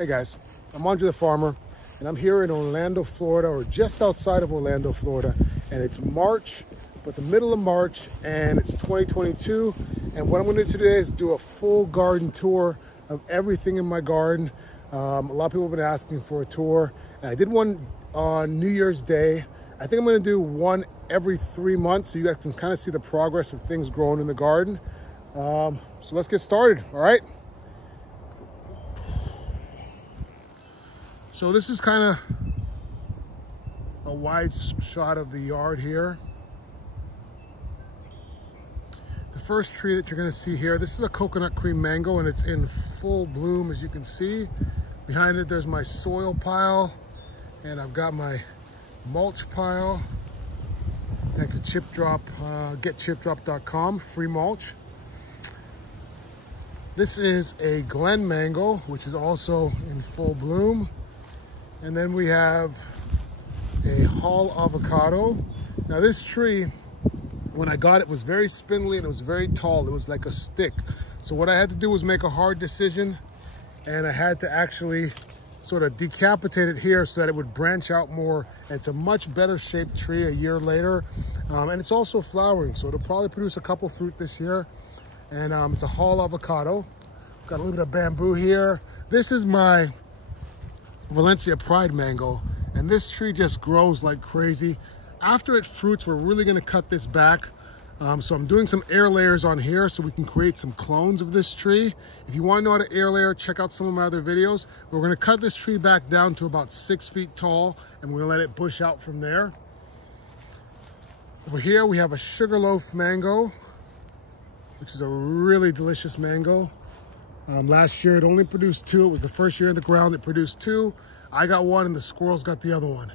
Hey guys, I'm Andre the Farmer, and I'm here in Orlando, Florida, or just outside of Orlando, Florida, and it's March, but the middle of March, and it's 2022, and what I'm going to do today is do a full garden tour of everything in my garden. A lot of people have been asking for a tour, and I did one on New Year's Day. I think I'm going to do one every 3 months so you guys can kind of see the progress of things growing in the garden. So let's get started, all right? So this is kind of a wide shot of the yard here. The first tree that you're going to see here, this is a coconut cream mango, and it's in full bloom, as you can see. Behind it, there's my soil pile, and I've got my mulch pile. Thanks to Chip Drop, getchipdrop.com, free mulch. This is a Glen mango, which is also in full bloom. And then we have a Hall avocado. Now this tree, when I got it, was very spindly and it was very tall. It was like a stick. So what I had to do was make a hard decision, and I had to actually sort of decapitate it here so that it would branch out more. It's a much better shaped tree a year later. And it's also flowering, so it'll probably produce a couple fruit this year. And it's a Hall avocado. Got a little bit of bamboo here. This is my Valencia Pride mango, and this tree just grows like crazy. After it fruits, we're really going to cut this back. So I'm doing some air layers on here so we can create some clones of this tree. If you want to know how to air layer, check out some of my other videos. We're going to cut this tree back down to about 6 feet tall, and we're going to let it bush out from there. Over here we have a Sugarloaf mango, which is a really delicious mango. Last year it only produced 2. It was the first year in the ground it produced 2. I got 1 and the squirrels got the other one.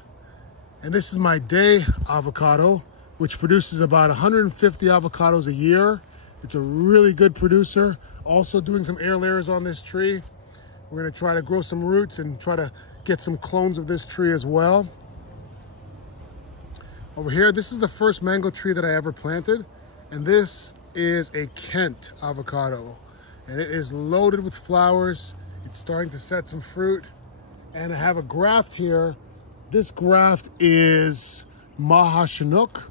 And this is my Day avocado, which produces about 150 avocados a year. It's a really good producer. Also doing some air layers on this tree. We're gonna try to grow some roots and try to get some clones of this tree as well. Over here, this is the first mango tree that I ever planted. And this is a Kent avocado. And it is loaded with flowers. It's starting to set some fruit. And I have a graft here. This graft is Maha Chinook,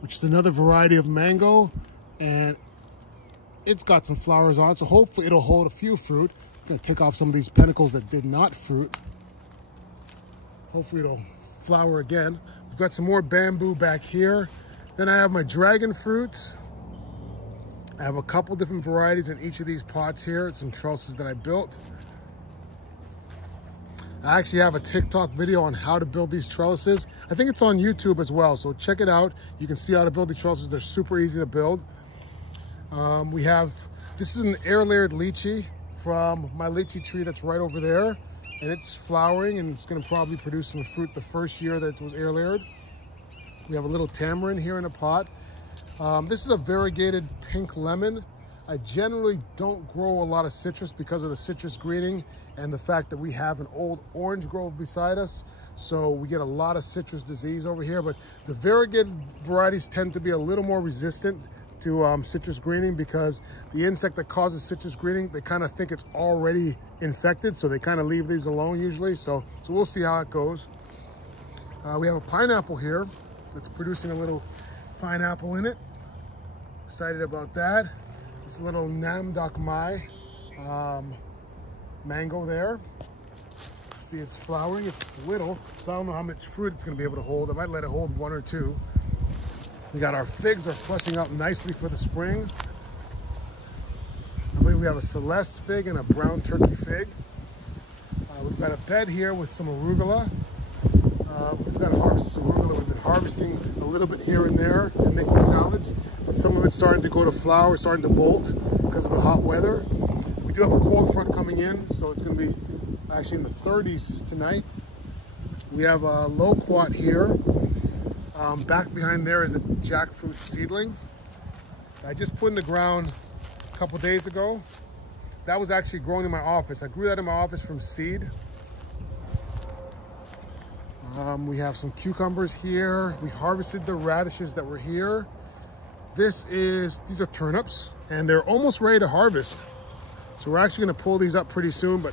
which is another variety of mango. And it's got some flowers on it, so hopefully it'll hold a few fruit. I'm gonna take off some of these peduncles that did not fruit. Hopefully it'll flower again. We've got some more bamboo back here. Then I have my dragon fruits. I have a couple different varieties in each of these pots here, some trellises that I built. I actually have a TikTok video on how to build these trellises. I think it's on YouTube as well, so check it out. You can see how to build these trellises. They're super easy to build. This is an air layered lychee from my lychee tree that's right over there. And it's flowering, and it's gonna probably produce some fruit the first year that it was air layered. We have a little tamarind here in a pot. This is a variegated pink lemon. I generally don't grow a lot of citrus because of the citrus greening and the fact that we have an old orange grove beside us. So we get a lot of citrus disease over here, but the variegated varieties tend to be a little more resistant to citrus greening because the insect that causes citrus greening, they kind of think it's already infected, so they kind of leave these alone usually. So we'll see how it goes. We have a pineapple here that's producing a little pineapple in it. Excited about that. This little Namwah mango there. See, it's flowering. It's little, so I don't know how much fruit it's going to be able to hold. I might let it hold 1 or 2. We got our figs are flushing out nicely for the spring. I believe we have a Celeste fig and a brown turkey fig. We've got a bed here with some arugula. We've got to harvest some arugula. We've been harvesting a little bit here and there and making salads. And some of it's starting to go to flower, starting to bolt because of the hot weather. We do have a cold front coming in, so it's going to be actually in the 30s tonight. We have a loquat here. Back behind there is a jackfruit seedling. I just put in the ground a couple days ago. That was actually growing in my office. I grew that in my office from seed. We have some cucumbers here. We harvested the radishes that were here. These are turnips, and they're almost ready to harvest. So we're actually gonna pull these up pretty soon, but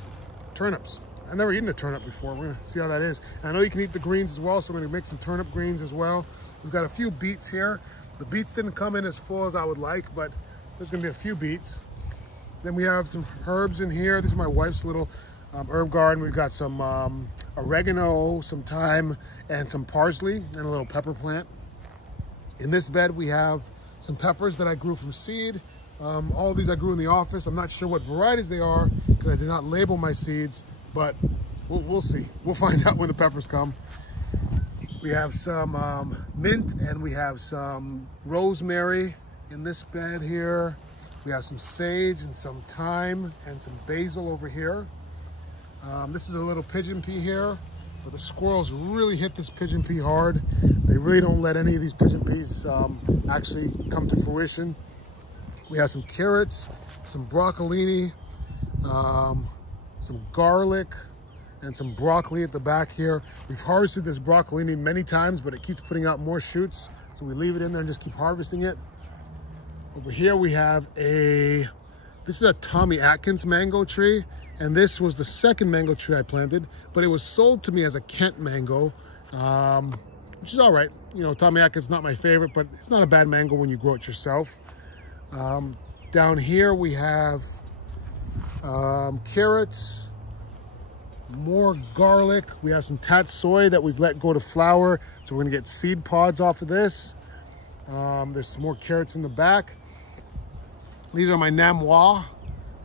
turnips. I've never eaten a turnip before. We're gonna see how that is. And I know you can eat the greens as well, so we're gonna make some turnip greens as well. We've got a few beets here. The beets didn't come in as full as I would like, but there's gonna be a few beets. Then we have some herbs in here. This is my wife's little herb garden. We've got some oregano, some thyme, and some parsley, and a little pepper plant. In this bed, we have some peppers that I grew from seed. All of these I grew in the office. I'm not sure what varieties they are because I did not label my seeds, but we'll see. We'll find out when the peppers come. We have some mint, and we have some rosemary in this bed here. We have some sage and some thyme and some basil over here. This is a little pigeon pea here, but the squirrels really hit this pigeon pea hard. They really don't let any of these pigeon peas actually come to fruition. We have some carrots, some broccolini, some garlic, and some broccoli at the back here. We've harvested this broccolini many times, but it keeps putting out more shoots. So we leave it in there and just keep harvesting it. Over here we have this is a Tommy Atkins mango tree. And this was the second mango tree I planted, but it was sold to me as a Kent mango, which is all right. You know, Tommy Atkins is not my favorite, but it's not a bad mango when you grow it yourself. Down here we have carrots, more garlic. We have some tatsoi that we've let go to flower, so we're gonna get seed pods off of this. There's some more carrots in the back. These are my Namwah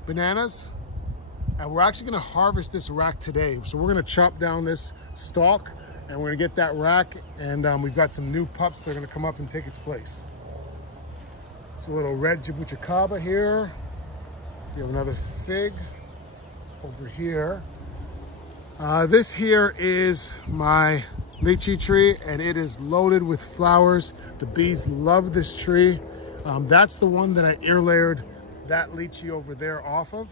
bananas. And we're actually gonna harvest this rack today. So we're gonna chop down this stalk and we're gonna get that rack, and we've got some new pups that are gonna come up and take its place. It's a little red jabuticaba here. We have another fig over here. This here is my lychee tree, and it is loaded with flowers. The bees love this tree. That's the one that I air layered that lychee over there off of.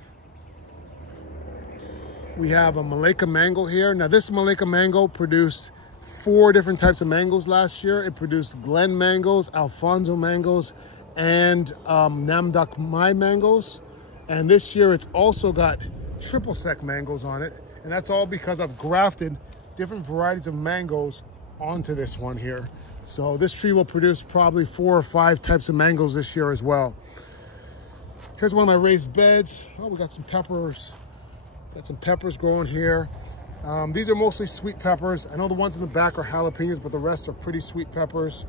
We have a Malaika Mango here. Now this Malaika Mango produced 4 different types of mangoes last year. It produced Glen mangoes, Alfonso mangoes, and Namwah mangoes. And this year it's also got triple sec mangoes on it. And that's all because I've grafted different varieties of mangoes onto this one here. So this tree will produce probably 4 or 5 types of mangoes this year as well. Here's one of my raised beds. Oh, we got some peppers. Got some peppers growing here. These are mostly sweet peppers. I know the ones in the back are jalapenos, but the rest are pretty sweet peppers.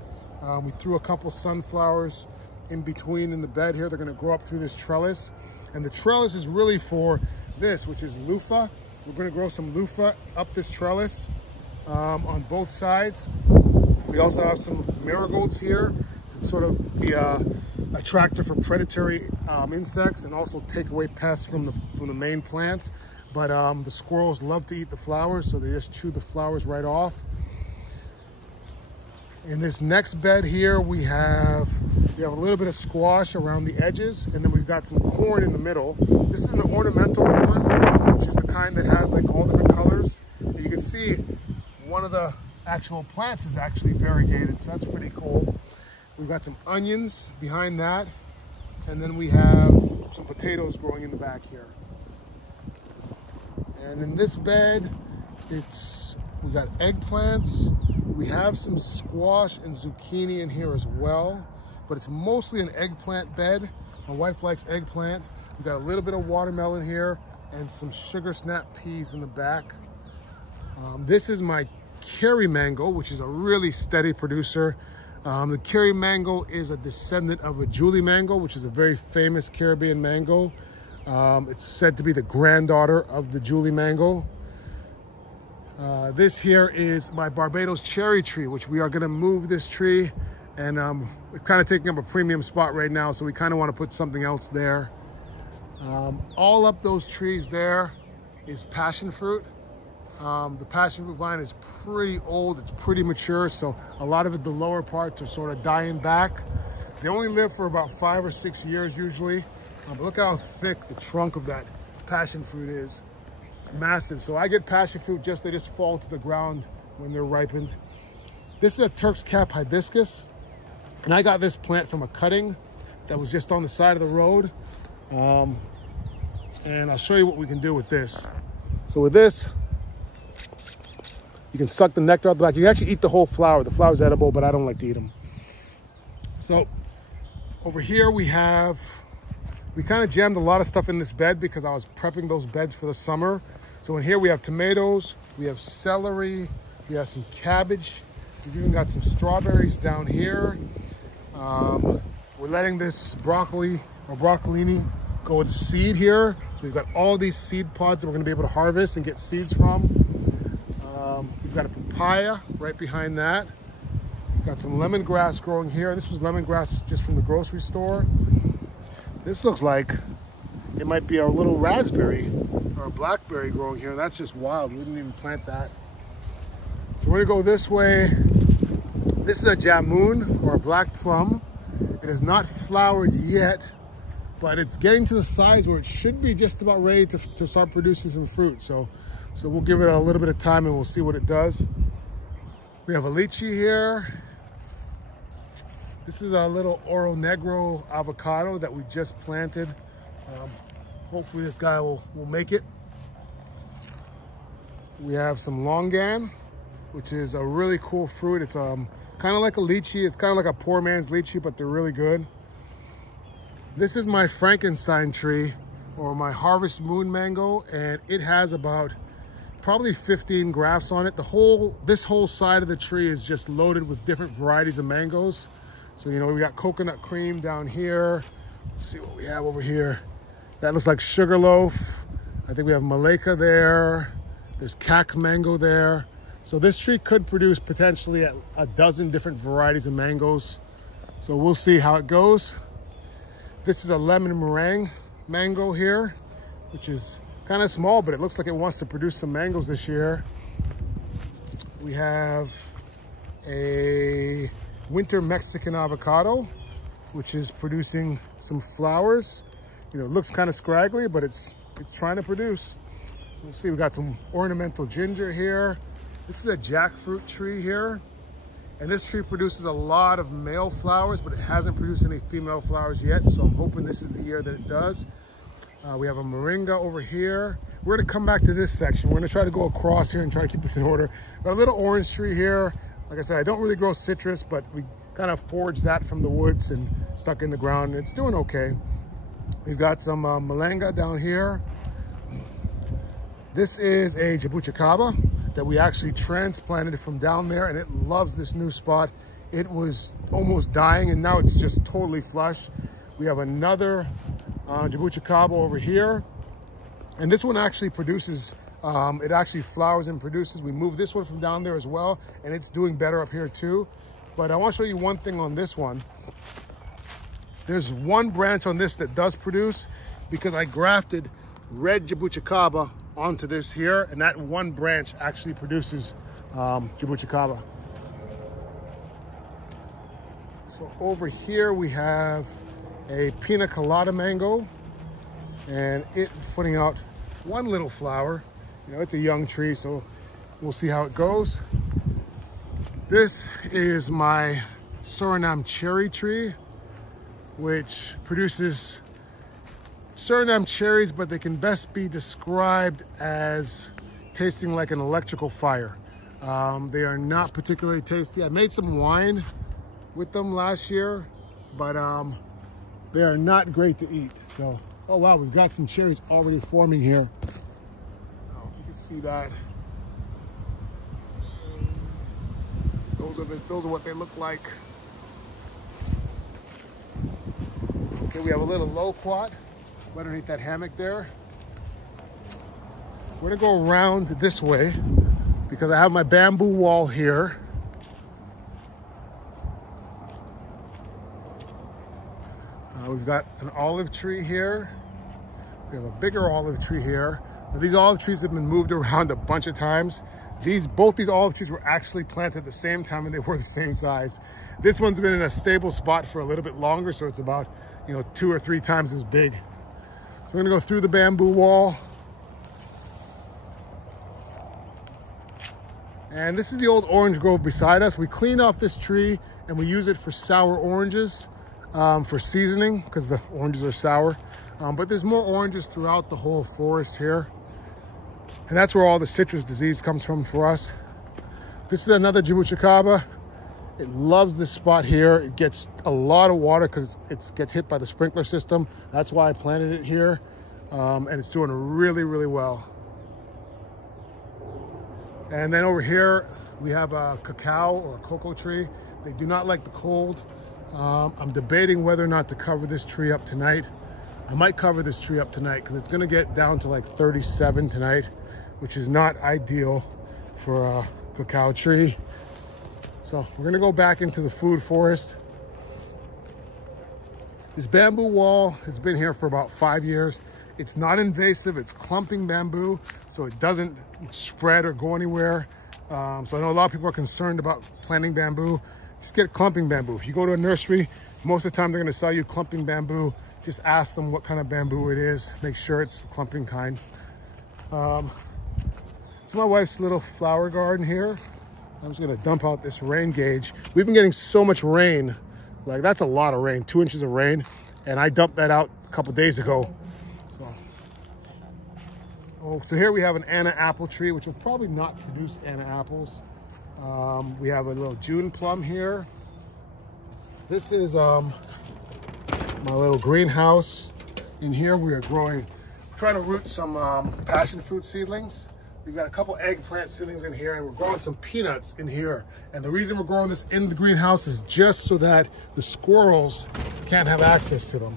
We threw a couple sunflowers in between in the bed here. They're gonna grow up through this trellis. And the trellis is really for this, which is loofah. We're gonna grow some loofah up this trellis on both sides. We also have some marigolds here to sort of be a attractor for predatory insects and also take away pests from the main plants. But the squirrels love to eat the flowers, so they just chew the flowers right off. In this next bed here, we have a little bit of squash around the edges, and then we've got some corn in the middle. This is an ornamental corn, which is the kind that has like all different colors. And you can see one of the actual plants is actually variegated, so that's pretty cool. We've got some onions behind that, and then we have some potatoes growing in the back here. And in this bed, we got eggplants. We have some squash and zucchini in here as well, but it's mostly an eggplant bed. My wife likes eggplant. We've got a little bit of watermelon here and some sugar snap peas in the back. This is my Cherry mango, which is a really steady producer. The Cherry mango is a descendant of a Julie mango, which is a very famous Caribbean mango. It's said to be the granddaughter of the Julie mango. This here is my Barbados Cherry tree, which we are gonna move this tree, and it's kind of taking up a premium spot right now, so we kind of want to put something else there. All up those trees there is passion fruit. The passion fruit vine is pretty old, it's pretty mature, so a lot of it, the lower parts are sort of dying back. They only live for about 5 or 6 years usually. But look how thick the trunk of that passion fruit is. It's massive. So I get passion fruit, they just fall to the ground when they're ripened. This is a Turks Cap Hibiscus. And I got this plant from a cutting that was just on the side of the road. And I'll show you what we can do with this. So with this, You can suck the nectar out the back. You can actually eat the whole flower. The flower's edible, but I don't like to eat them. So over here we kind of jammed a lot of stuff in this bed because I was prepping those beds for the summer. So in here we have tomatoes, we have celery, we have some cabbage. We've even got some strawberries down here. We're letting this broccoli or broccolini go to seed here. So we've got all these seed pods that we're gonna be able to harvest and get seeds from. We've got a papaya right behind that. We've got some lemongrass growing here. This was lemongrass just from the grocery store. This looks like it might be our little raspberry or a blackberry growing here. That's just wild. We didn't even plant that. So we're gonna go this way. This is a jamun or a black plum. It is not flowered yet, but it's getting to the size where it should be just about ready to start producing some fruit. So we'll give it a little bit of time and we'll see what it does. We have a lychee here. This is a little Oro Negro avocado that we just planted. Hopefully this guy will make it. We have some longan, which is a really cool fruit. It's kind of like a lychee. It's kind of like a poor man's lychee, but they're really good. This is my Frankenstein tree, or my Harvest Moon mango, and it has about probably 15 grafts on it. This whole side of the tree is just loaded with different varieties of mangoes. So, you know, we got coconut cream down here. Let's see what we have over here. That looks like Sugarloaf. I think we have Malaika there. There's Cashew Mango there. So this tree could produce potentially a dozen different varieties of mangoes. So we'll see how it goes. This is a lemon meringue mango here, which is kind of small, but it looks like it wants to produce some mangoes this year. We have a winter Mexican avocado, which is producing some flowers. You know, it looks kind of scraggly, but it's trying to produce. We'll see, we got some ornamental ginger here. This is a jackfruit tree here. And this tree produces a lot of male flowers, but it hasn't produced any female flowers yet. So I'm hoping this is the year that it does. We have a Meringue over here. We're gonna come back to this section. We're gonna try to go across here and try to keep this in order. Got a little orange tree here. Like I said, I don't really grow citrus, but we kind of foraged that from the woods and stuck in the ground. It's doing okay. We've got some malanga down here. This is a jabuticaba that we actually transplanted from down there, and it loves this new spot. It was almost dying, and now it's just totally flush. We have another jabuticaba over here, and this one actually produces, it actually flowers and produces. We moved this one from down there as well, and it's doing better up here too. But I want to show you one thing on this one. There's one branch on this that does produce because I grafted red jabuticaba onto this here, and that one branch actually produces jabuticaba. So over here we have a pina colada mango, and it's putting out one little flower. You know, it's a young tree, so we'll see how it goes. This is my Suriname cherry tree, which produces Suriname cherries, but they can best be described as tasting like an electrical fire. They are not particularly tasty. I made some wine with them last year, but they are not great to eat. So, oh wow, we've got some cherries already forming here. Oh, you can see that. Those are what they look like. Okay, we have a little loquat underneath that hammock there. We're gonna go around this way because I have my bamboo wall here. We've got an olive tree here. We have a bigger olive tree here. Now, these olive trees have been moved around a bunch of times. Both these olive trees were actually planted at the same time, and they were the same size. This one's been in a stable spot for a little bit longer, so it's about, you know, 2 or 3 times as big. So we're gonna go through the bamboo wall. And this is the old orange grove beside us. We clean off this tree and we use it for sour oranges, for seasoning, because the oranges are sour. But there's more oranges throughout the whole forest here. And that's where all the citrus disease comes from for us. This is another jabuticaba. It loves this spot here. It gets a lot of water because it gets hit by the sprinkler system. That's why I planted it here. And it's doing really, really well. And then over here, we have a cacao or a cocoa tree. They do not like the cold. I'm debating whether or not to cover this tree up tonight. I might cover this tree up tonight because it's gonna get down to like 37 tonight, which is not ideal for a cacao tree. So we're gonna go back into the food forest. This bamboo wall has been here for about 5 years. It's not invasive, it's clumping bamboo, so it doesn't spread or go anywhere. So I know a lot of people are concerned about planting bamboo. Just get clumping bamboo. If you go to a nursery, most of the time they're gonna sell you clumping bamboo. Just ask them what kind of bamboo it is. Make sure it's clumping kind. It's my wife's little flower garden here. I'm just gonna dump out this rain gauge. We've been getting so much rain. Like, that's a lot of rain, 2 inches of rain. And I dumped that out a couple days ago. So here we have an Anna apple tree, which will probably not produce Anna apples. We have a little June plum here. This is my little greenhouse. In here we are trying to root some passion fruit seedlings. We've got a couple eggplant seedlings in here, and we're growing some peanuts in here. And the reason we're growing this in the greenhouse is just so that the squirrels can't have access to them.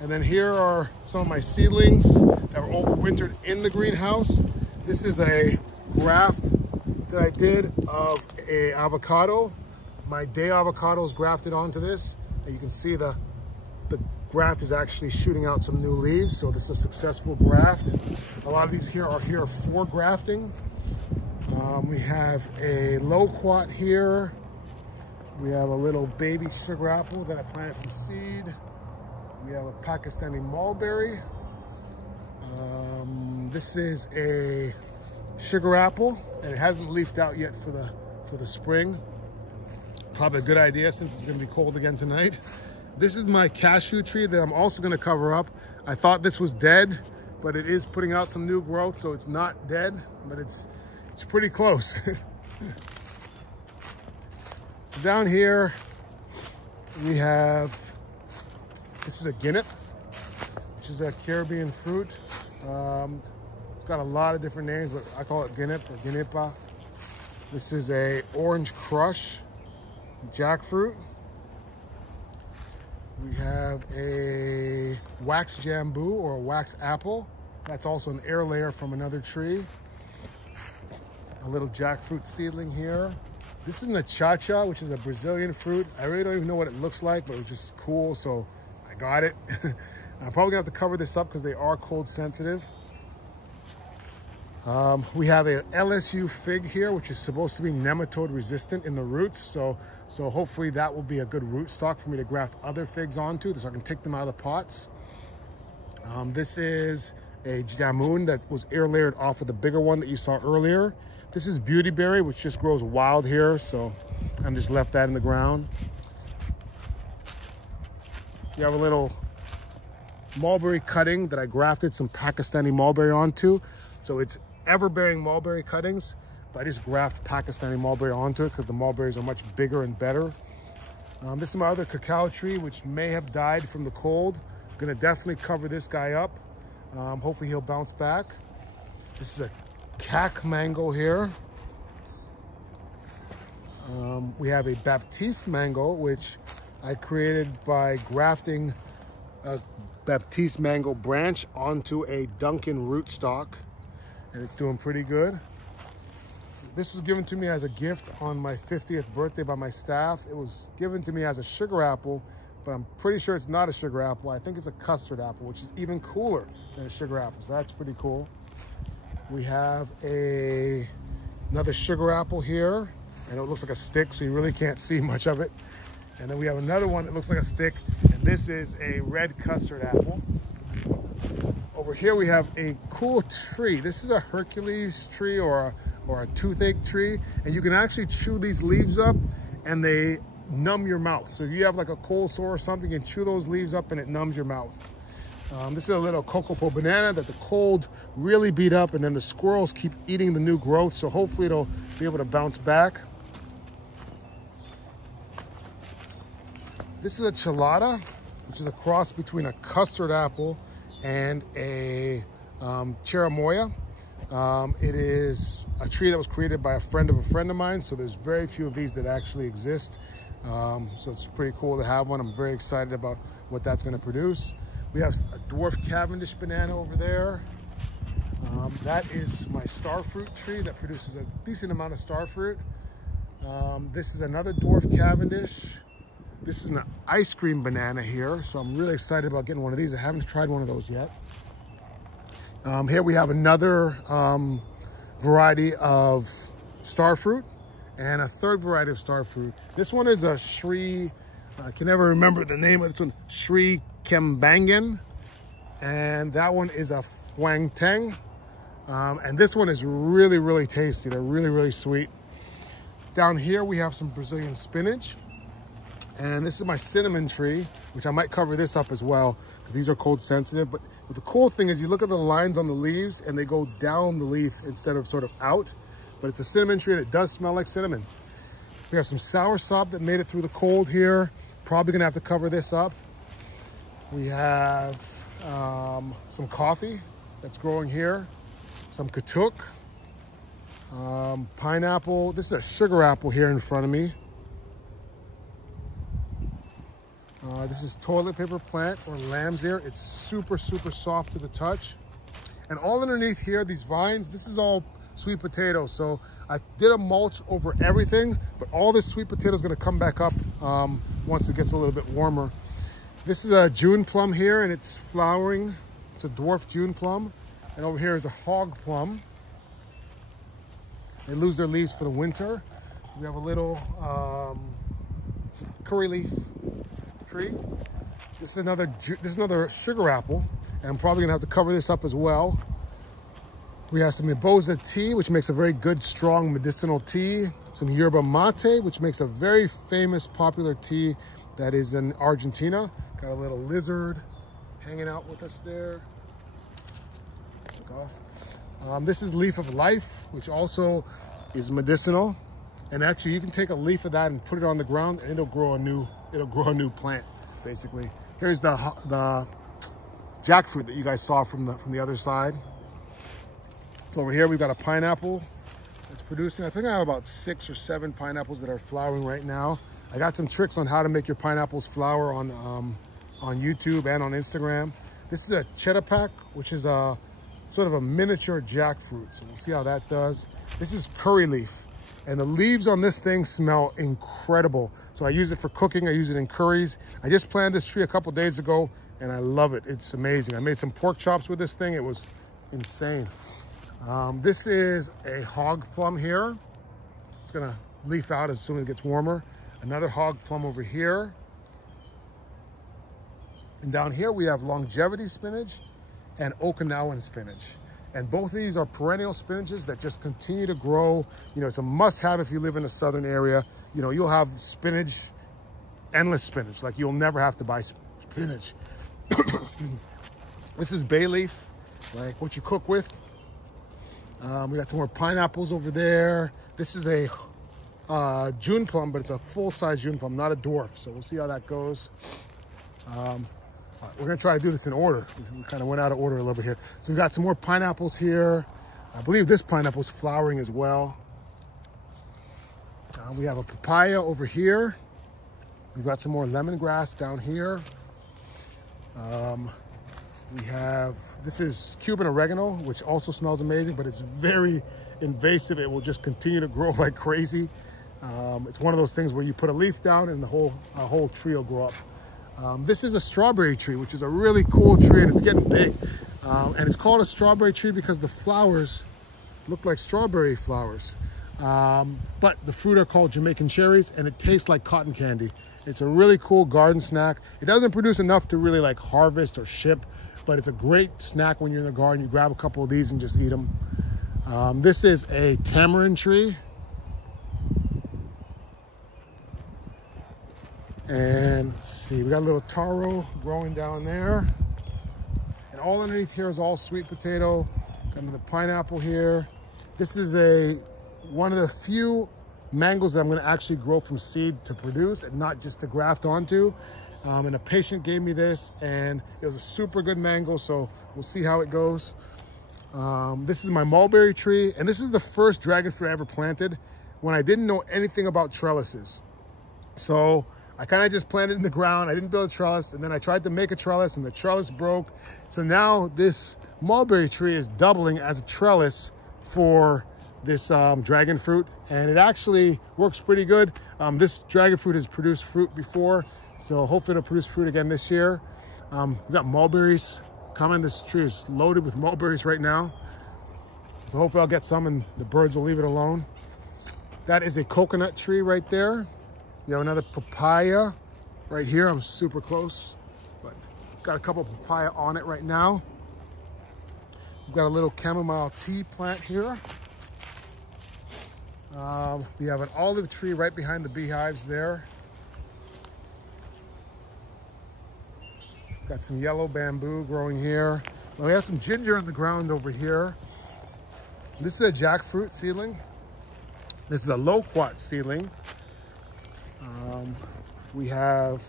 And then here are some of my seedlings that were overwintered in the greenhouse. This is a graft that I did of a avocado. My day avocado is grafted onto this. And you can see the graft is actually shooting out some new leaves. So this is a successful graft. A lot of these here are for grafting. We have a loquat here. We have a little baby sugar apple that I planted from seed. We have a Pakistani mulberry. This is a sugar apple, and it hasn't leafed out yet for the spring. Probably a good idea since it's gonna be cold again tonight. This is my cashew tree that I'm also gonna cover up. I thought this was dead, but it is putting out some new growth, so it's not dead, but it's pretty close. So down here, we have, this is a guinep, which is a Caribbean fruit. It's got a lot of different names, but I call it guinep or guinepa. This is a orange crush jackfruit. We have a wax jambu or a wax apple. That's also an air layer from another tree. A little jackfruit seedling here. This is the chacha, which is a Brazilian fruit. I really don't even know what it looks like, but it was just cool, so I got it. I'm probably gonna have to cover this up because they are cold sensitive. We have a LSU fig here, which is supposed to be nematode resistant in the roots. So hopefully that will be a good root stock for me to graft other figs onto so I can take them out of the pots. This is a jamun that was air layered off of the bigger one that you saw earlier. This is beautyberry, which just grows wild here. So I just left that in the ground. You have a little mulberry cutting that I grafted some Pakistani mulberry onto. So it's ever-bearing mulberry cuttings, but I just graft Pakistani mulberry onto it because the mulberries are much bigger and better. This is my other cacao tree, which may have died from the cold. I'm gonna definitely cover this guy up. Hopefully he'll bounce back. This is a Cashew Mango here. We have a Baptiste Mango, which I created by grafting a Baptiste Mango branch onto a Duncan rootstock, and it's doing pretty good. This was given to me as a gift on my 50th birthday by my staff. It was given to me as a sugar apple, but I'm pretty sure it's not a sugar apple. I think it's a custard apple, which is even cooler than a sugar apple, so that's pretty cool. We have another sugar apple here, and it looks like a stick, so you really can't see much of it. And then we have another one that looks like a stick, and this is a red custard apple. Over here we have a cool tree. This is a Hercules tree or a toothache tree, and you can actually chew these leaves up and they numb your mouth. So if you have like a cold sore or something, you can chew those leaves up and it numbs your mouth. This is a little cocoa banana that the cold really beat up, and then the squirrels keep eating the new growth, so hopefully it'll be able to bounce back. This is a Chalada, which is a cross between a custard apple and a cherimoya. It is a tree that was created by a friend of mine, so there's very few of these that actually exist. So it's pretty cool to have one. I'm very excited about what that's going to produce. We have a dwarf Cavendish banana over there. That is my starfruit tree that produces a decent amount of starfruit. This is another dwarf Cavendish. This is an ice cream banana here, so I'm really excited about getting one of these. I haven't tried one of those yet. Here we have another variety of starfruit and a third variety of starfruit. This one is a Sri, I can never remember the name of this one, Sri Kembangan, and that one is a Huang Teng. And this one is really, really tasty. They're really, really sweet. Down here we have some Brazilian spinach. And this is my cinnamon tree, which I might cover this up as well, because these are cold sensitive. But the cool thing is you look at the lines on the leaves and they go down the leaf instead of sort of out. But it's a cinnamon tree and it does smell like cinnamon. We have some soursop that made it through the cold here. Probably gonna have to cover this up. We have some coffee that's growing here. Some katuk, pineapple. This is a sugar apple here in front of me. This is toilet paper plant or lamb's ear. It's super, super soft to the touch. And all underneath here, these vines, this is all sweet potato. So I did a mulch over everything, but all this sweet potato is gonna come back up once it gets a little bit warmer. This is a June plum here and it's flowering. It's a dwarf June plum. And over here is a hog plum. They lose their leaves for the winter. We have a little curry leaf tree. This is another sugar apple, and I'm probably gonna have to cover this up as well. We have some iboza tea, which makes a very good, strong medicinal tea. Some yerba mate, which makes a very famous, popular tea that is in Argentina. Got a little lizard hanging out with us there. This is leaf of life, which also is medicinal. And actually you can take a leaf of that and put it on the ground and it'll grow a new plant, basically. Here's the jackfruit that you guys saw from the other side. So over here we've got a pineapple that's producing. I think I have about 6 or 7 pineapples that are flowering right now. I got some tricks on how to make your pineapples flower on YouTube and on Instagram. This is a chedapak, which is a sort of a miniature jackfruit. So we'll see how that does. This is curry leaf. And the leaves on this thing smell incredible. So I use it for cooking, I use it in curries. I just planted this tree a couple days ago and I love it. It's amazing. I made some pork chops with this thing. It was insane. This is a hog plum here. It's gonna leaf out as soon as it gets warmer. Another hog plum over here. And down here we have longevity spinach and Okinawan spinach. And both of these are perennial spinaches that just continue to grow. You know, it's a must-have if you live in a southern area. You know, you'll have spinach, endless spinach. Like you'll never have to buy spinach. This is bay leaf, like what you cook with. We got some more pineapples over there. This is a June plum, but it's a full-size June plum, not a dwarf. So we'll see how that goes. We're gonna try to do this in order. We kind of went out of order a little bit here. So we've got some more pineapples here. I believe this pineapple is flowering as well. We have a papaya over here. We've got some more lemongrass down here. This is Cuban oregano, which also smells amazing, but it's very invasive. It will just continue to grow like crazy. It's one of those things where you put a leaf down and the whole tree will grow up. This is a strawberry tree, which is a really cool tree and it's getting big. And it's called a strawberry tree because the flowers look like strawberry flowers. But the fruit are called Jamaican cherries and it tastes like cotton candy. It's a really cool garden snack. It doesn't produce enough to really like harvest or ship, but it's a great snack when you're in the garden. You grab a couple of these and just eat them. This is a tamarind tree. And let's see, we got a little taro growing down there. And all underneath here is all sweet potato. Got another pineapple here. This is a one of the few mangoes that I'm gonna actually grow from seed to produce and not just to graft onto. And a patient gave me this and it was a super good mango, so we'll see how it goes. This is my mulberry tree, and this is the first dragon fruit I ever planted when I didn't know anything about trellises. So I kind of just planted in the ground. I didn't build a trellis, and then I tried to make a trellis and the trellis broke. So now this mulberry tree is doubling as a trellis for this dragon fruit, and it actually works pretty good. This dragon fruit has produced fruit before, so hopefully it'll produce fruit again this year. We've got mulberries coming. This tree is loaded with mulberries right now. So hopefully I'll get some and the birds will leave it alone. That is a coconut tree right there. We have another papaya right here. I'm super close, but it's got a couple of papaya on it right now. We've got a little chamomile tea plant here. We have an olive tree right behind the beehives there. Got some yellow bamboo growing here. We have some ginger in the ground over here. This is a jackfruit seedling. This is a loquat seedling. We have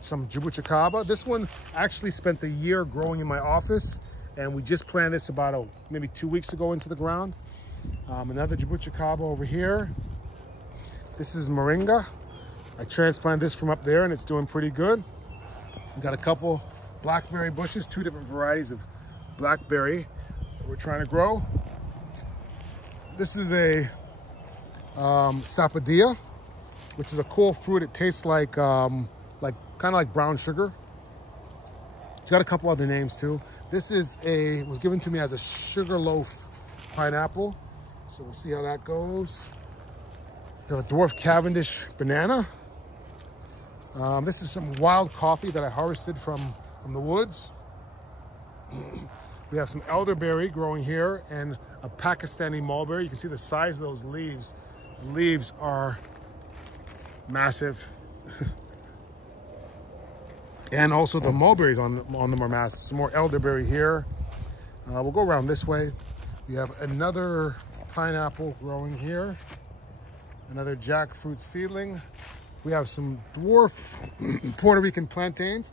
some jabuticaba. This one actually spent a year growing in my office, and we just planted this about maybe 2 weeks ago into the ground. Another jabuticaba over here. This is Meringue. I transplanted this from up there and it's doing pretty good. We've got a couple blackberry bushes, 2 different varieties of blackberry that we're trying to grow. This is a Sapodilla, which is a cool fruit. It tastes like kind of like brown sugar. It's got a couple other names too. This is was given to me as a sugar loaf pineapple. So we'll see how that goes. We have a dwarf Cavendish banana. This is some wild coffee that I harvested from the woods. We have some elderberry growing here and a Pakistani mulberry. You can see the size of those leaves. The leaves are massive. And also the mulberries on them are massive. Some more elderberry here. We'll go around this way. We have another pineapple growing here. Another jackfruit seedling. We have some dwarf Puerto Rican plantains.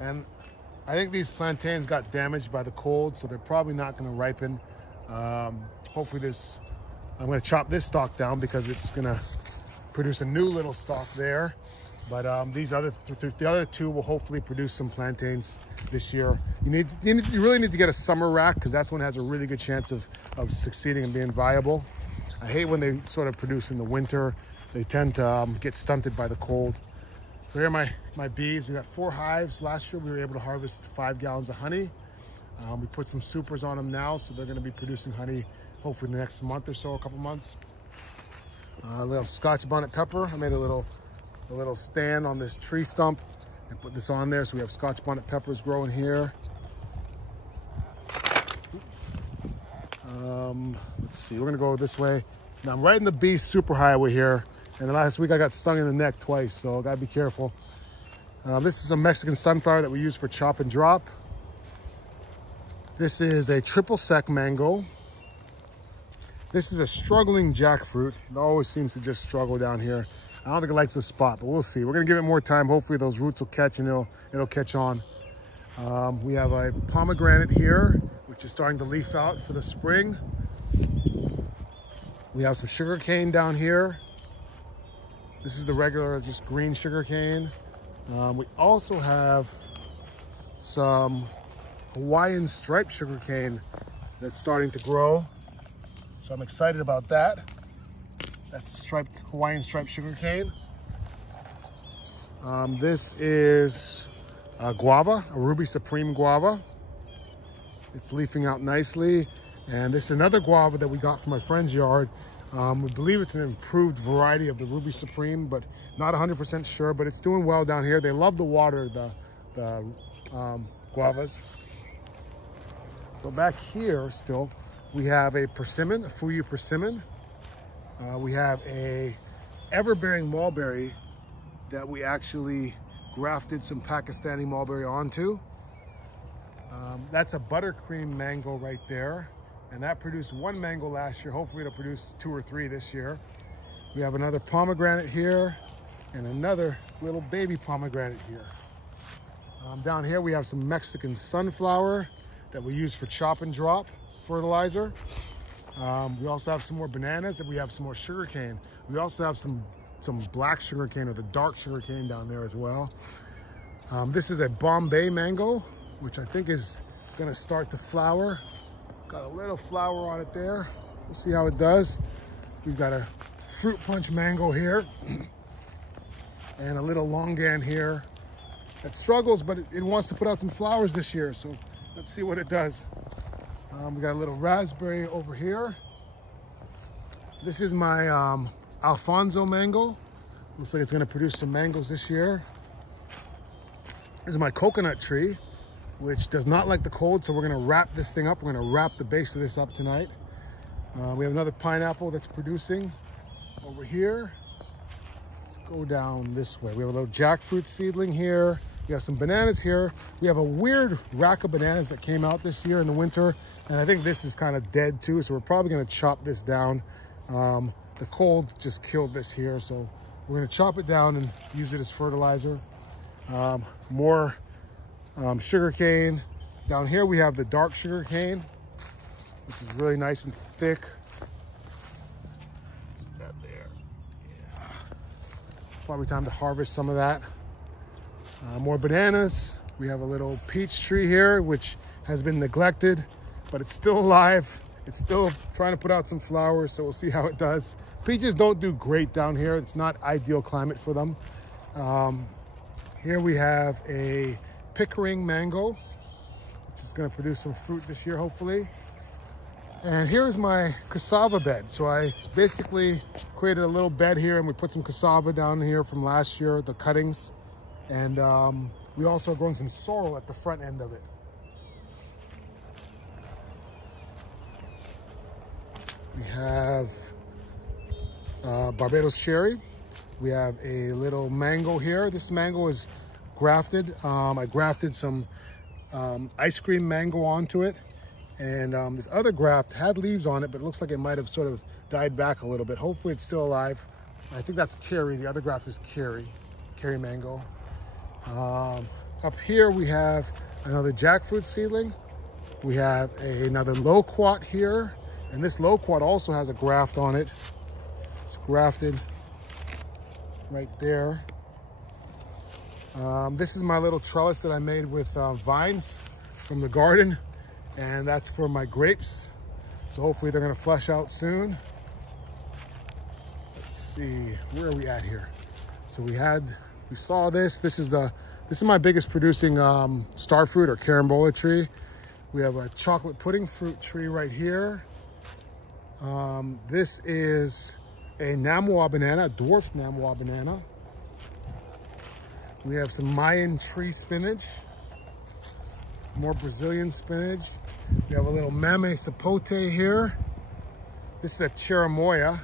And I think these plantains got damaged by the cold, so they're probably not going to ripen. Hopefully I'm going to chop this stalk down because it's going to produce a new little stalk there. But the other 2 will hopefully produce some plantains this year. You really need to get a summer rack because that's when it has a really good chance of succeeding and being viable. I hate when they sort of produce in the winter. They tend to get stunted by the cold. So here are my bees. We got 4 hives. Last year we were able to harvest 5 gallons of honey. We put some supers on them now, so they're going to be producing honey hopefully in the next month or so, a couple months. A little Scotch bonnet pepper. I made a little stand on this tree stump and put this on there. So we have Scotch bonnet peppers growing here. Let's see, we're gonna go this way. Now I'm riding the bee super highway here, and last week I got stung in the neck twice, so I gotta be careful. This is a Mexican sunflower that we use for chop and drop. This is a triple sec mango. This is a struggling jackfruit. It always seems to just struggle down here. I don't think it likes the spot, but we'll see. We're gonna give it more time. Hopefully those roots will catch and it'll catch on. We have a pomegranate here, which is starting to leaf out for the spring. We have some sugar cane down here. This is the regular, just green sugar cane. We also have some Hawaiian striped sugar cane that's starting to grow. So I'm excited about that. That's the Hawaiian striped sugar cane. This is a guava, a Ruby Supreme guava. It's leafing out nicely. And this is another guava that we got from my friend's yard. We believe it's an improved variety of the Ruby Supreme, but not 100% sure, but it's doing well down here. They love the water, the guavas. So back here still, we have a persimmon, a Fuyu persimmon. We have a ever-bearing mulberry that we actually grafted some Pakistani mulberry onto. That's a buttercream mango right there. and that produced 1 mango last year. Hopefully it'll produce 2 or 3 this year. We have another pomegranate here and another little baby pomegranate here. Down here we have some Mexican sunflower that we use for chop and drop fertilizer. We also have some more bananas, and we have some more sugarcane. We also have some black sugarcane, or the dark sugarcane down there as well. This is a Bombay mango, which I think is gonna start to flower. Got a little flower on it there. We'll see how it does. We've got a fruit punch mango here and a little longan here that struggles, but it wants to put out some flowers this year. So let's see what it does. We got a little raspberry over here. This is my Alfonso mango. Looks like it's gonna produce some mangoes this year. This is my coconut tree, which does not like the cold, so we're gonna wrap this thing up. We're gonna wrap the base of this up tonight. We have another pineapple that's producing over here. Let's go down this way. We have a little jackfruit seedling here. We have some bananas here. We have a weird rack of bananas that came out this year in the winter, and I think this is kind of dead too, so we're probably gonna chop this down. The cold just killed this here, so we're gonna chop it down and use it as fertilizer. More sugar cane. Down here we have the dark sugar cane, which is really nice and thick. What's that there? Yeah. Probably time to harvest some of that. More bananas. We have a little peach tree here, which has been neglected, but it's still alive. It's still trying to put out some flowers, so we'll see how it does. Peaches don't do great down here. It's not ideal climate for them. Here we have a Pickering Mango, which is gonna produce some fruit this year, hopefully. And here's my cassava bed. So I basically created a little bed here, and we put some cassava down here from last year, the cuttings. And we also grown some sorrel at the front end of it. We have Barbados Cherry. We have a little mango here. This mango is grafted. I grafted some ice cream mango onto it. And this other graft had leaves on it, but it looks like it might have sort of died back a little bit. Hopefully it's still alive. I think that's Kerry. The other graft is Kerry mango. Up here we have another jackfruit seedling. We have another loquat here, and this loquat also has a graft on it. It's grafted right there. This is my little trellis that I made with vines from the garden, and that's for my grapes. So hopefully they're gonna flush out soon. Let's see, where are we at here? So we saw this. This is my biggest producing star fruit or carambola tree. We have a chocolate pudding fruit tree right here. This is a Namwah banana, a dwarf Namwah banana. We have some Mayan tree spinach, more Brazilian spinach. We have a little Mame sapote here. This is a cherimoya.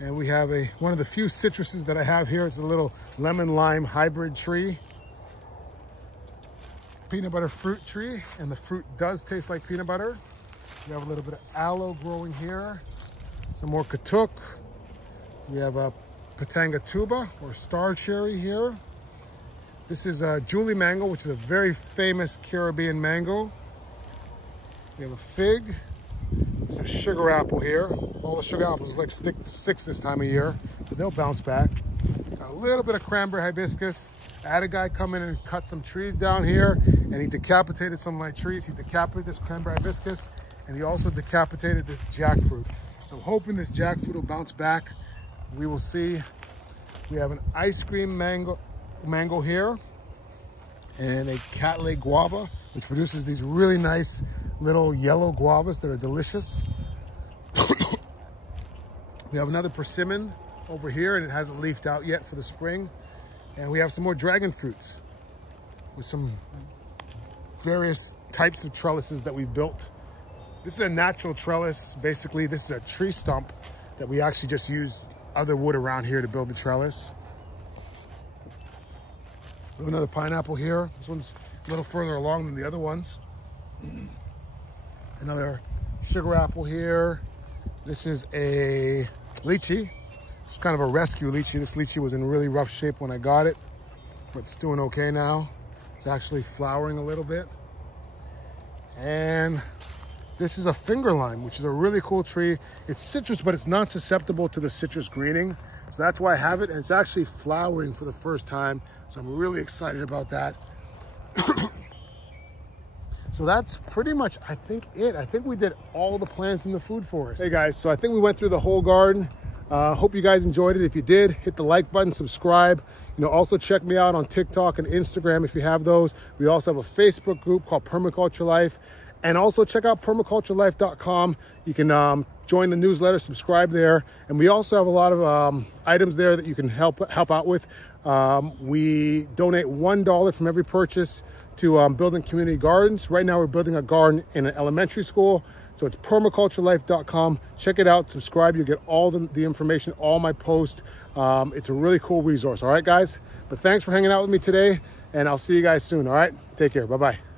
And we have one of the few citruses that I have here. It's a little lemon lime hybrid tree. Peanut butter fruit tree, and the fruit does taste like peanut butter. We have a little bit of aloe growing here. Some more katuk. We have a Patanga tuba or star cherry here. This is a Julie mango, which is a very famous Caribbean mango. We have a fig. It's a sugar apple here. All the sugar apples like sticks this time of year, but they'll bounce back. Got a little bit of cranberry hibiscus. I had a guy come in and cut some trees down here, and he decapitated some of my trees. He decapitated this cranberry hibiscus, and he also decapitated this jackfruit. So I'm hoping this jackfruit will bounce back. We will see. We have an ice cream mango here, and a Cattleya guava, which produces these really nice little yellow guavas that are delicious. We have another persimmon over here, and it hasn't leafed out yet for the spring. And we have some more dragon fruits with some various types of trellises that we've built. This is a natural trellis. Basically, this is a tree stump that we actually just use other wood around here to build the trellis. We have another pineapple here. This one's a little further along than the other ones. Another sugar apple here. This is a lychee. It's kind of a rescue lychee. This lychee was in really rough shape when I got it, but it's doing okay now. It's actually flowering a little bit. And this is a finger lime, which is a really cool tree. It's citrus, but it's not susceptible to the citrus greening. So that's why I have it. And it's actually flowering for the first time. So I'm really excited about that. So that's pretty much, I think, it. I think we did all the plants in the food forest. Hey guys, so I think we went through the whole garden. Hope you guys enjoyed it. If you did, hit the like button, subscribe. You know, also check me out on TikTok and Instagram if you have those. We also have a Facebook group called Permaculture Life. And also check out permaculturelife.com. You can join the newsletter, subscribe there. And we also have a lot of items there that you can help out with. We donate $1 from every purchase to building community gardens. Right now we're building a garden in an elementary school. So it's permaculturelife.com. Check it out, subscribe. You'll get all the information, all my posts. It's a really cool resource. All right, guys? But thanks for hanging out with me today, and I'll see you guys soon. All right? Take care. Bye-bye.